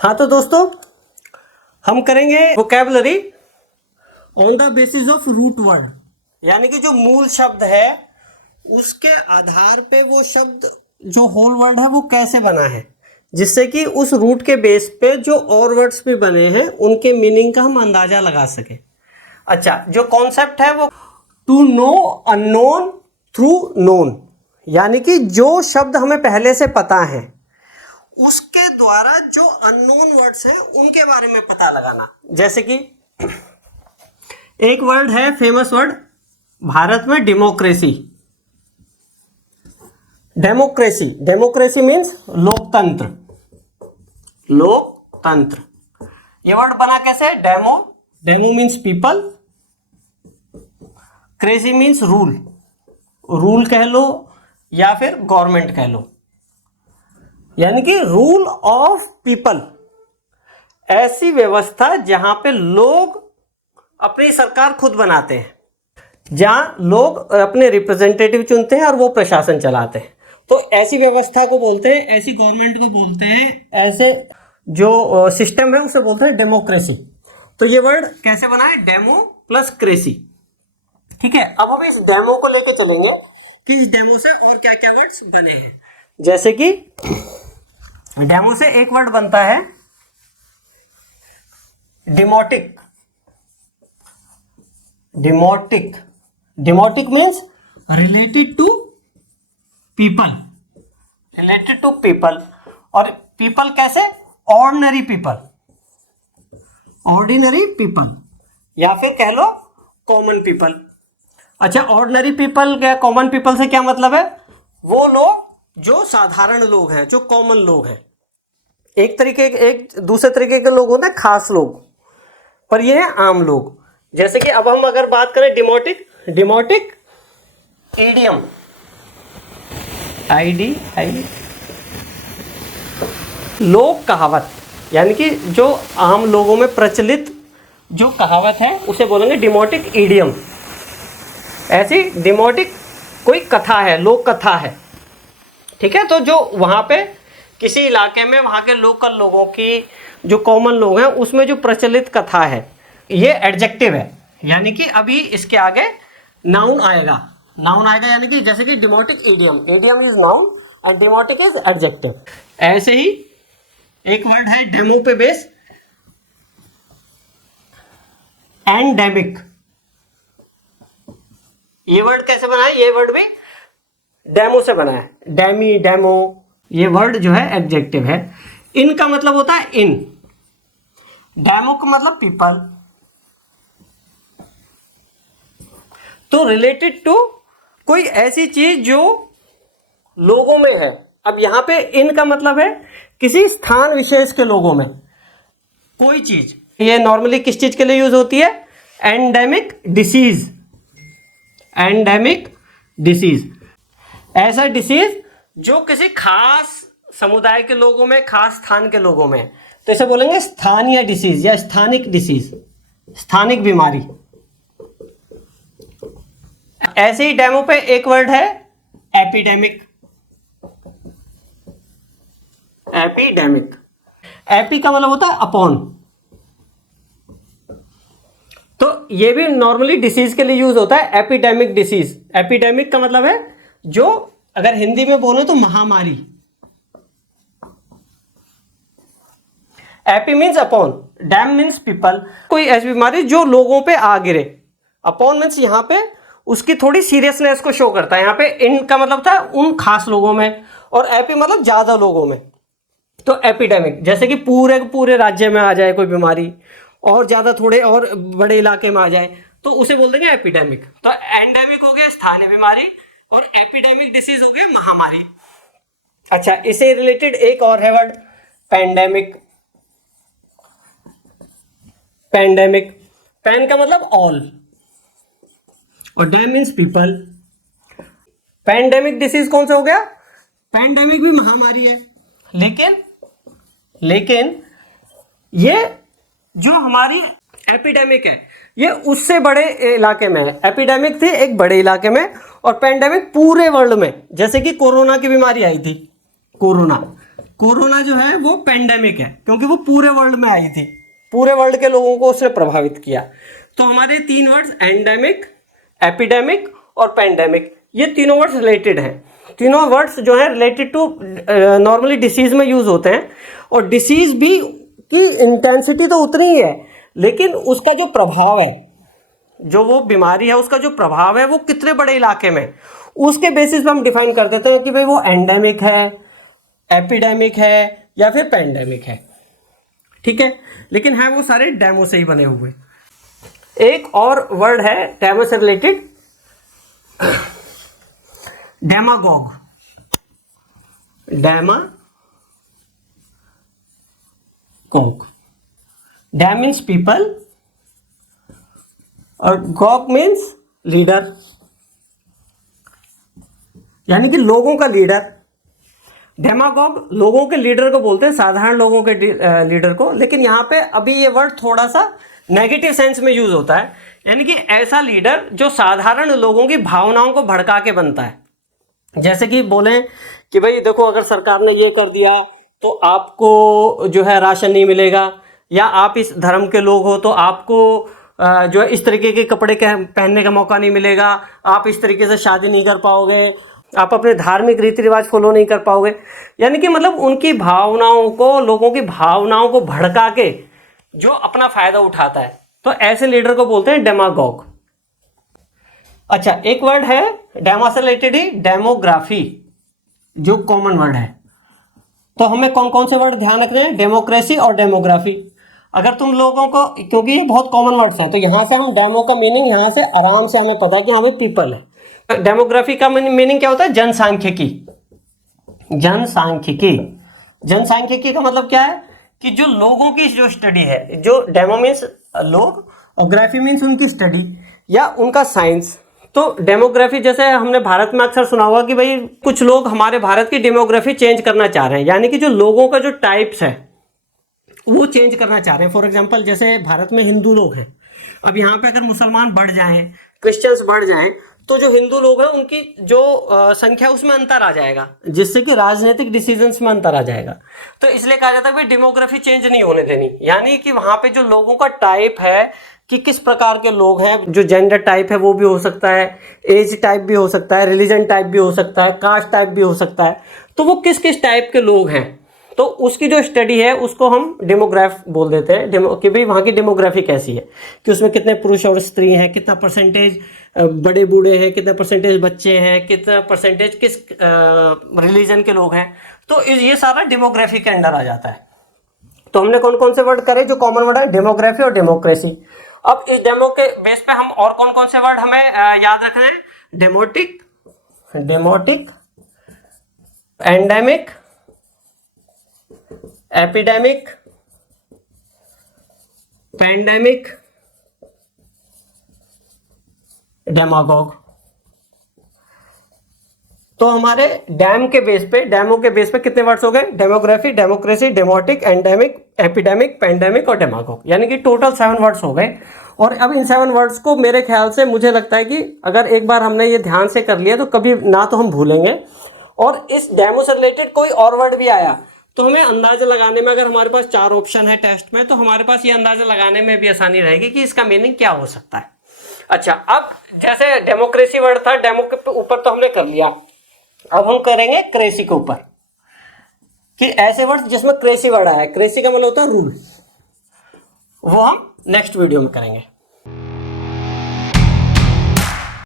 हाँ तो दोस्तों हम करेंगे vocabulary on the basis of root word, यानी कि जो मूल शब्द है उसके आधार पे वो शब्द जो होल वर्ड है वो कैसे बना है, जिससे कि उस रूट के बेस पे जो और वर्ड्स भी बने हैं उनके मीनिंग का हम अंदाजा लगा सके। अच्छा, जो कॉन्सेप्ट है वो to know unknown through known, यानी कि जो शब्द हमें पहले से पता है उसके द्वारा जो अननोन वर्ड्स हैं उनके बारे में पता लगाना। जैसे कि एक वर्ड है फेमस वर्ड भारत में, डेमोक्रेसी। डेमोक्रेसी डेमोक्रेसी मीन्स लोकतंत्र। लोकतंत्र ये वर्ड बना कैसे? Demo, demo means people, crazy means rule, rule कह लो या फिर गवर्नमेंट कह लो, यानी कि रूल ऑफ पीपल, ऐसी व्यवस्था जहां पे लोग अपनी सरकार खुद बनाते हैं, जहां लोग अपने रिप्रेजेंटेटिव चुनते हैं और वो प्रशासन चलाते हैं। तो ऐसी व्यवस्था को बोलते हैं, ऐसी गवर्नमेंट को बोलते हैं, ऐसे जो सिस्टम है उसे बोलते हैं डेमोक्रेसी। तो ये वर्ड कैसे बना है? Demo plus cracy. ठीक है, अब हम इस डेमो को लेकर चलेंगे कि इस डेमो से और क्या क्या वर्ड्स बने हैं। जैसे कि डेमो से एक वर्ड बनता है demotic. Demotic demotic means related to people, related to people. और पीपल कैसे? ऑर्डिनरी पीपल, ऑर्डिनरी पीपल, या फिर कह लो कॉमन पीपल। अच्छा, ऑर्डिनरी पीपल क्या कॉमन पीपल से क्या मतलब है? वो लोग जो साधारण लोग हैं, जो कॉमन लोग हैं। एक दूसरे तरीके के लोग होते हैं खास लोग, पर ये है आम लोग। जैसे कि अब हम अगर बात करें डिमोटिक, डिमोटिक इडियम, आईडी लोक कहावत, यानी कि जो आम लोगों में प्रचलित जो कहावत है उसे बोलेंगे डिमोटिक इडियम। ऐसी डिमोटिक कोई कथा है, लोक कथा है। ठीक है, तो जो वहाँ पे किसी इलाके में वहाँ के लोकल लोगों की, जो कॉमन लोग हैं, उसमें जो प्रचलित कथा है, ये एडजेक्टिव है, यानी कि अभी इसके आगे नाउन आएगा। नाउन आएगा यानी कि जैसे कि demotic idiom, idiom is noun and demotic is adjective. ऐसे ही एक वर्ड है डेमो पे बेस, एंडेमिक। ये वर्ड कैसे बना है? ये वर्ड भी डेमो से बना है। डेमी, डेमो, ये वर्ड जो है एडजेक्टिव है। इन का मतलब होता है इन, डेमो का मतलब पीपल। तो रिलेटेड टू कोई ऐसी चीज जो लोगों में है। अब यहां पे इन का मतलब है किसी स्थान विशेष के लोगों में कोई चीज। ये नॉर्मली किस चीज के लिए यूज होती है? एंडेमिक डिसीज, एंडेमिक डिसीज, ऐसा डिसीज जो किसी खास समुदाय के लोगों में, खास स्थान के लोगों में, तो इसे बोलेंगे स्थानीय डिसीज या स्थानिक डिसीज, स्थानिक बीमारी। ऐसे ही डेमो पे एक वर्ड है एपिडेमिक। एपिडेमिक, एपी का मतलब होता है अपॉन। तो ये भी नॉर्मली डिसीज के लिए यूज होता है, एपिडेमिक डिसीज। एपिडेमिक का मतलब है जो, अगर हिंदी में बोलो तो महामारी। AP means upon, dam means people, कोई ऐसी बीमारी जो लोगों पे आ गिरे। अपॉन मीन्स यहां पे उसकी थोड़ी सीरियसनेस को शो करता है। यहां पे इन का मतलब था उन खास लोगों में, और एपी मतलब ज्यादा लोगों में। तो एपिडेमिक, जैसे कि पूरे राज्य में आ जाए कोई बीमारी, और ज्यादा थोड़े और बड़े इलाके में आ जाए, तो उसे बोल देंगे एपिडेमिक। तो एंडेमिक हो गया स्थानीय बीमारी, और एपिडेमिक डिसीज हो गया महामारी। अच्छा, इसे रिलेटेड एक और है वर्ड पैंडेमिक। पैंडेमिक, पैन का मतलब ऑल, और dem means people. Pandemic disease कौन सा हो गया? पैंडेमिक भी महामारी है, लेकिन ये जो हमारी एपिडेमिक है ये उससे बड़े इलाके में है। एपिडेमिक थी एक बड़े इलाके में, और पैंडेमिक पूरे वर्ल्ड में। जैसे कि कोरोना की बीमारी आई थी, कोरोना कोरोना जो है वो पेंडेमिक है, क्योंकि वो पूरे वर्ल्ड में आई थी, पूरे वर्ल्ड के लोगों को उसने प्रभावित किया। तो हमारे 3 वर्ड्स एंडेमिक, एपिडेमिक और पेंडेमिक, ये तीनों वर्ड्स रिलेटेड हैं। तीनों वर्ड्स जो है रिलेटेड टू नॉर्मली डिसीज में यूज होते हैं, और डिसीज भी की इंटेंसिटी तो उतनी ही है, लेकिन उसका जो प्रभाव है, जो वो बीमारी है उसका जो प्रभाव है वो कितने बड़े इलाके में, उसके बेसिस पे हम डिफाइन कर देते हैं कि भाई वो एंडेमिक है, एपिडेमिक है या फिर पेंडेमिक है। ठीक है, लेकिन है वो सारे डेमो से ही बने हुए। एक और वर्ड है डेमो से रिलेटेड, डेमागोग। डेमागोग, डैम मीन्स पीपल और गॉग मीन्स लीडर, यानी कि लोगों का लीडर। डेमागॉग लोगों के लीडर को बोलते हैं, साधारण लोगों के लीडर को, लेकिन यहाँ पे अभी ये वर्ड थोड़ा सा नेगेटिव सेंस में यूज होता है, यानी कि ऐसा लीडर जो साधारण लोगों की भावनाओं को भड़का के बनता है। जैसे कि बोलें कि भाई देखो, अगर सरकार ने ये कर दिया तो आपको जो है राशन नहीं मिलेगा, या आप इस धर्म के लोग हो तो आपको जो है इस तरीके के कपड़े पहनने का मौका नहीं मिलेगा, आप इस तरीके से शादी नहीं कर पाओगे, आप अपने धार्मिक रीति रिवाज फॉलो नहीं कर पाओगे। यानी कि मतलब उनकी भावनाओं को, लोगों की भावनाओं को भड़का के जो अपना फायदा उठाता है, तो ऐसे लीडर को बोलते हैं डेमागॉग। अच्छा, एक वर्ड है डेमा से रिलेटेड ही, डेमोग्राफी, जो कॉमन वर्ड है। तो हमें कौन कौन से वर्ड ध्यान रखने हैं, डेमोक्रेसी और डेमोग्राफी। अगर तुम लोगों को, क्योंकि ये बहुत कॉमन वर्ड्स हैं, तो यहाँ से हम डेमो का मीनिंग यहाँ से आराम से हमें पता है कि हाँ भाई पीपल है। डेमोग्राफी का मीनिंग क्या होता है, जनसांख्यिकी। जनसांख्यिकी, जनसांख्यिकी का मतलब क्या है कि जो लोगों की जो स्टडी है, जो डेमो मीन्स लोग और ग्राफी मीन्स उनकी स्टडी या उनका साइंस। तो डेमोग्राफी, जैसे हमने भारत में अक्सर सुना होगा कि भाई कुछ लोग हमारे भारत की डेमोग्राफी चेंज करना चाह रहे हैं, यानी कि जो लोगों का जो टाइप्स है वो चेंज करना चाह रहे हैं। फॉर एग्जांपल, जैसे भारत में हिंदू लोग हैं, अब यहाँ पे अगर मुसलमान बढ़ जाएं, क्रिश्चियंस बढ़ जाएं, तो जो हिंदू लोग हैं उनकी जो संख्या उसमें अंतर आ जाएगा, जिससे कि राजनीतिक डिसीजंस में अंतर आ जाएगा। तो इसलिए कहा जाता है कि डेमोग्राफी चेंज नहीं होने देनी, यानी कि वहां पे जो लोगों का टाइप है कि किस प्रकार के लोग हैं, जो जेंडर टाइप है वो भी हो सकता है, एज टाइप भी हो सकता है, रिलीजन टाइप भी हो सकता है, कास्ट टाइप भी हो सकता है, तो वो किस किस टाइप के लोग हैं, तो उसकी जो स्टडी है उसको हम डेमोग्राफ बोल देते हैं। कि भाई वहाँ की डेमोग्राफी कैसी है, कि उसमें कितने पुरुष और स्त्री हैं, कितना परसेंटेज बड़े बूढ़े हैं, कितने परसेंटेज बच्चे हैं, कितना परसेंटेज किस रिलीजन के लोग हैं। तो ये सारा डेमोग्राफी के अंडर आ जाता है। तो हमने कौन कौन से वर्ड करे, जो कॉमन वर्ड है, डेमोग्राफी और डेमोक्रेसी। अब इस डेमो के बेस पे हम और कौन कौन से वर्ड हमें याद रखने हैं, डेमोटिक, एंडेमिक, एपिडेमिक, पेंडेमिक, डेमागोग। तो हमारे डेमो के बेस पे कितने वर्ड्स हो गए, demography, democracy, demotic, endemic, epidemic, pandemic और डेमागोग, यानी कि टोटल 7 वर्ड्स हो गए। और अब इन 7 वर्ड्स को मेरे ख्याल से मुझे लगता है कि अगर एक बार हमने ये ध्यान से कर लिया तो कभी ना तो हम भूलेंगे। और इस डेमो से रिलेटेड कोई और वर्ड भी आया तो हमें अंदाजा लगाने में, अगर हमारे पास 4 ऑप्शन है टेस्ट में, तो हमारे पास ये अंदाजा लगाने में भी आसानी रहेगी कि इसका मीनिंग क्या हो सकता है। अच्छा, अब जैसे डेमोक्रेसी वर्ड था, डेमो के ऊपर तो हमने कर लिया, अब हम करेंगे क्रेसी के ऊपर, कि ऐसे वर्ड जिसमें क्रेसी वर्ड आया है। क्रेसी का मतलब होता है रूल, वो हम नेक्स्ट वीडियो में करेंगे।